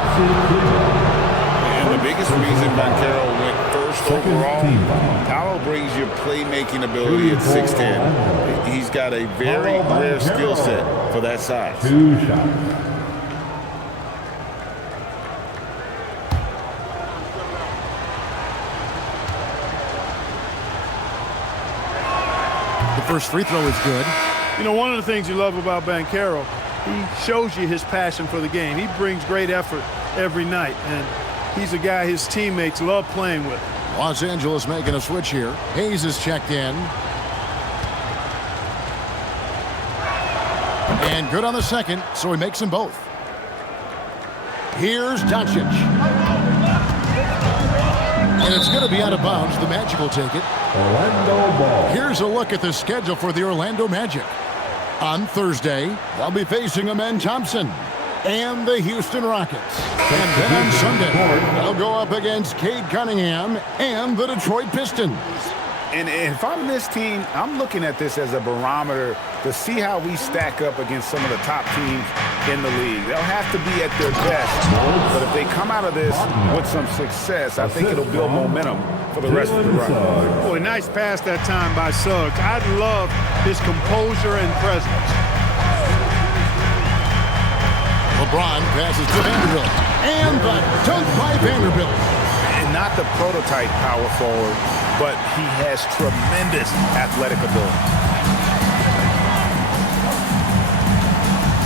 And the biggest reason Banchero went first overall, Paolo brings your playmaking ability at 6'10". He's got a very rare skill set for that size. 2 shots. The first free throw is good. You know, one of the things you love about Banchero, he shows you his passion for the game. He brings great effort every night, and he's a guy his teammates love playing with. Los Angeles making a switch here. Hayes is checked in. And good on the second, so he makes them both. Here's Doncic. And it's going to be out of bounds. The Magic will take it. Orlando ball. Here's a look at the schedule for the Orlando Magic. On Thursday, they'll be facing Amen Thompson and the Houston Rockets. And then on Sunday, they'll go up against Cade Cunningham and the Detroit Pistons. And if I'm this team, I'm looking at this as a barometer to see how we stack up against some of the top teams in the league. They'll have to be at their best, but if they come out of this with some success, I think it'll build momentum for the rest of the run. Boy, nice pass that time by Suggs. I love his composure and presence. LeBron passes to Vanderbilt. And the dunk by Vanderbilt. And not the prototype power forward, but he has tremendous athletic ability.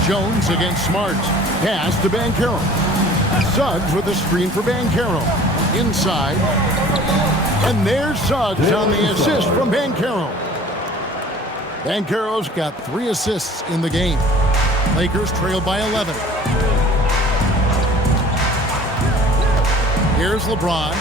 Jones against Smart. Pass to Banchero. Suggs with a screen for Banchero. Inside. And there's Suggs on the assist from Banchero. Banchero's got 3 assists in the game. Lakers trail by 11. Here's LeBron.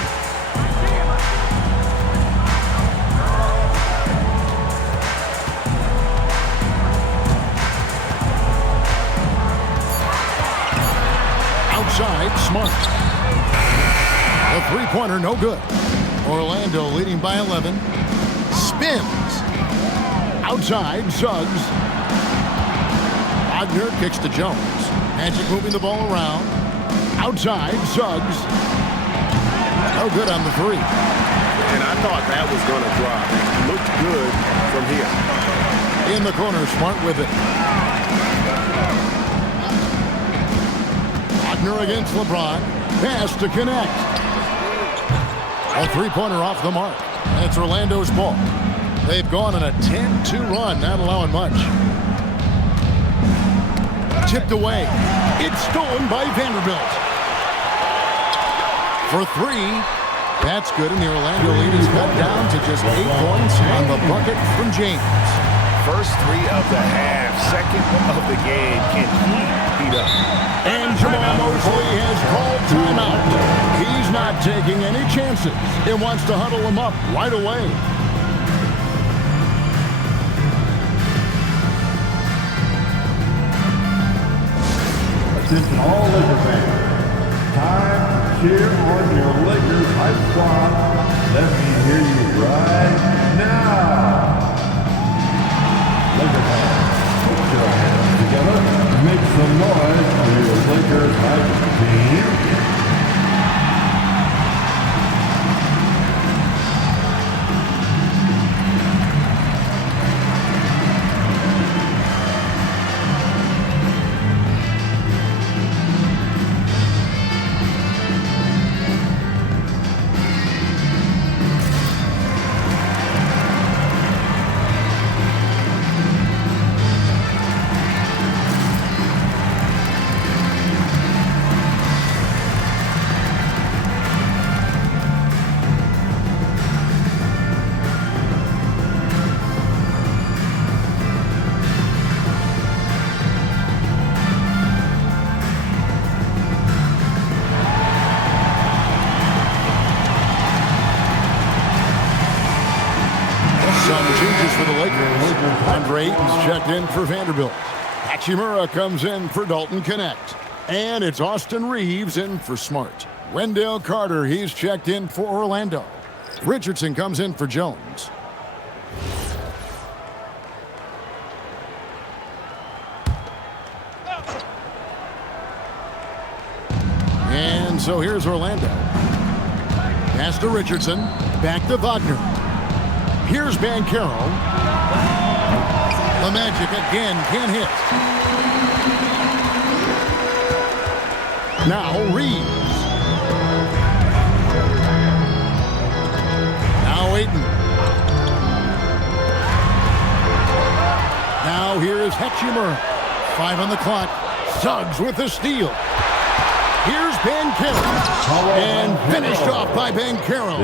Outside, Smart. A three-pointer, no good. Orlando leading by 11. Spins. Outside, Suggs. Wagner kicks to Jones. Magic moving the ball around. Outside, Suggs. No good on the three. And I thought that was going to drop. It looked good from here. In the corner, Smart with it. Wagner against LeBron. Pass to connect. A three-pointer off the mark. And it's Orlando's ball. They've gone on a 10-2 run, not allowing much. Tipped away. It's stolen by Vanderbilt. For 3, that's good, and the Orlando lead is cut down to just 8 points on the bucket from James. First 3 of the half, second of the game. Can he beat up? And Jamal Mosley has called timeout. He's not taking any chances. He wants to huddle him up right away. Attention all Laker fans. Time to cheer on your Lakers hype squad. Let me hear you right now. Laker fans, put your hands together. Make some noise for your Lakers hype team. For the Lakers, Andre Ayton's checked in for Vanderbilt. Hachimura comes in for Dalton Connect. And it's Austin Reeves in for Smart. Wendell Carter, he's checked in for Orlando. Richardson comes in for Jones. And so here's Orlando. Pass to Richardson. Back to Wagner. Here's Banchero. The Magic again can't hit. Now Reeves. Now Ayton. Now here is Hachimura. 5 on the clock. Suggs with the steal. Here's Banchero. And finished off by Banchero.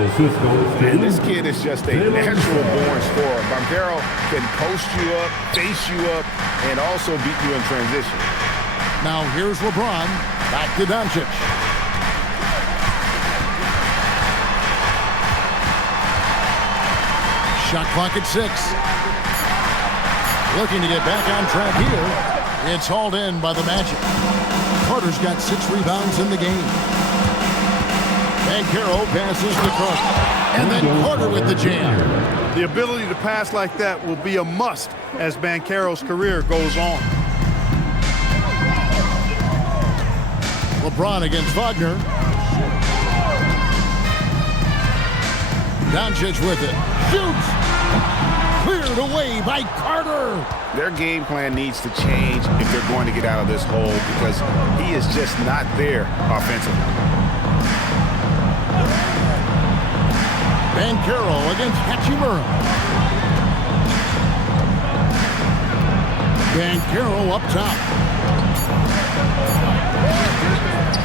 And this kid is just a natural-born scorer. Banchero can post you up, face you up, and also beat you in transition. Now here's LeBron. Back to Doncic. Shot clock at 6. Looking to get back on track here. It's hauled in by the Magic. Carter's got 6 rebounds in the game. Banchero passes to Carter. And then Carter with the jam. The ability to pass like that will be a must as Banchero's career goes on. LeBron against Wagner. Doncic with it. Shoots! Cleared away by Carter. Their game plan needs to change if they're going to get out of this hole because he is just not there offensively. Banchero against Hachimura. Banchero up top.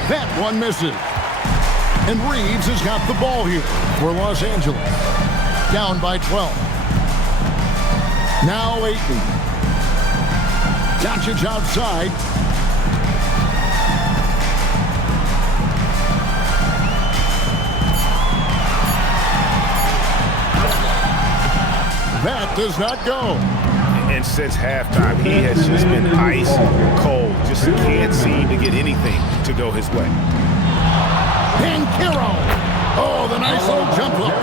That one misses. And Reeves has got the ball here for Los Angeles. Down by 12. Now Ayton. Doncic outside. That does not go. And since halftime, he has just been ice cold. Just can't seem to get anything to go his way. Banchero. Oh, the nice old jump hook.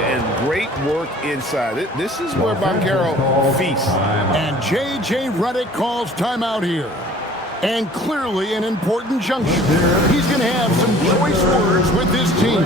And great work inside. This is where Banchero feasts. And J.J. Redick calls timeout here. And clearly an important juncture. He's going to have some choice words with his team.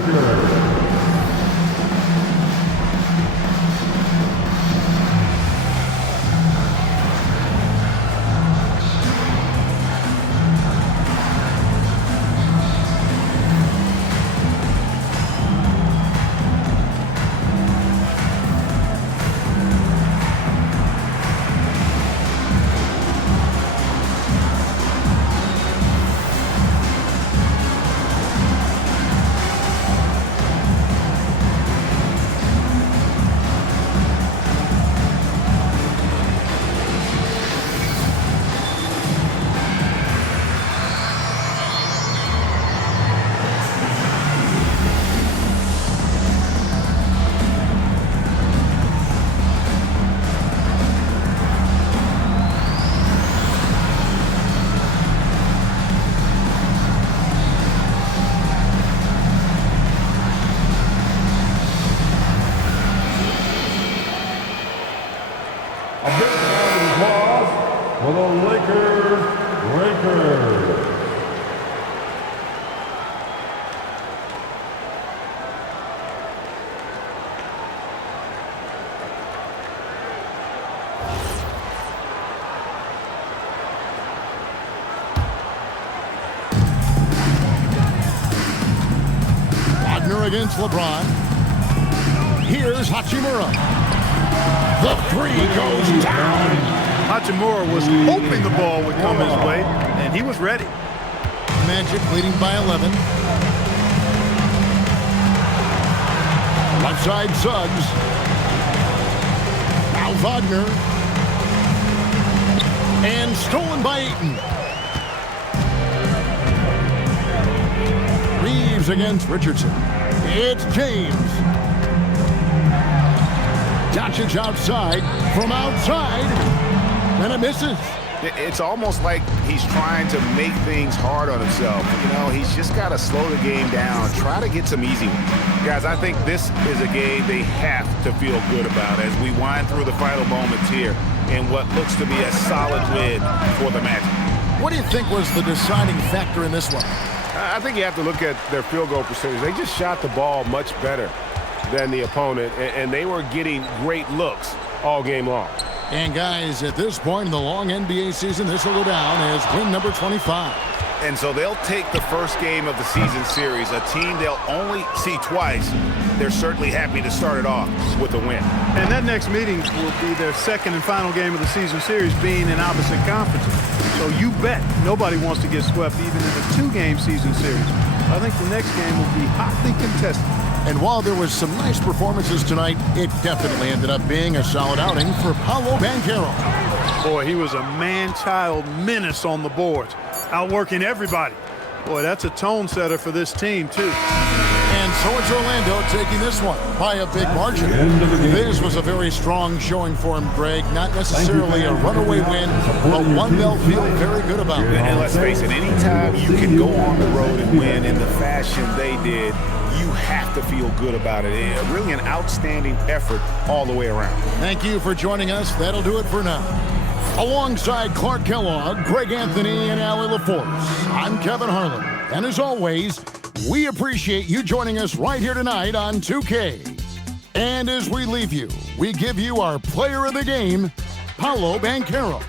Against LeBron. Here's Hachimura. The 3 goes down. Hachimura was hoping the ball would come his way, and he was ready. Magic leading by 11. Left side Suggs. Now Wagner. And stolen by Ayton. Reeves against Richardson. It's James. Doncic outside. From outside. And it misses. It's almost like he's trying to make things hard on himself. You know, he's just got to slow the game down. Try to get some easy ones. Guys, I think this is a game they have to feel good about as we wind through the final moments here in what looks to be a solid win for the Magic. What do you think was the deciding factor in this one? I think you have to look at their field goal percentage. They just shot the ball much better than the opponent, and they were getting great looks all game long. And guys, at this point in the long NBA season, this will go down as win number 25. And so they'll take the first game of the season series, a team they'll only see twice. They're certainly happy to start it off with a win. And that next meeting will be their second and final game of the season series, being in opposite conferences. So you bet nobody wants to get swept even in a 2-game season series. I think the next game will be hotly contested. And while there was some nice performances tonight, it definitely ended up being a solid outing for Paolo Banchero. Boy, he was a man-child menace on the boards, outworking everybody. Boy, that's a tone setter for this team, too. And So it's Orlando taking this one by a big margin. This was a very strong showing for him, Greg. Not necessarily a runaway win, but one they'll feel very good about. And let's face it, anytime you can go on the road and win in the fashion they did, you have to feel good about it. Really an outstanding effort all the way around. Thank you for joining us. That'll do it for now. Alongside Clark Kellogg, Greg Anthony, and Allie LaForce, I'm Kevin Harlan. And as always, we appreciate you joining us right here tonight on 2K. And as we leave you, we give you our player of the game, Paolo Banchero.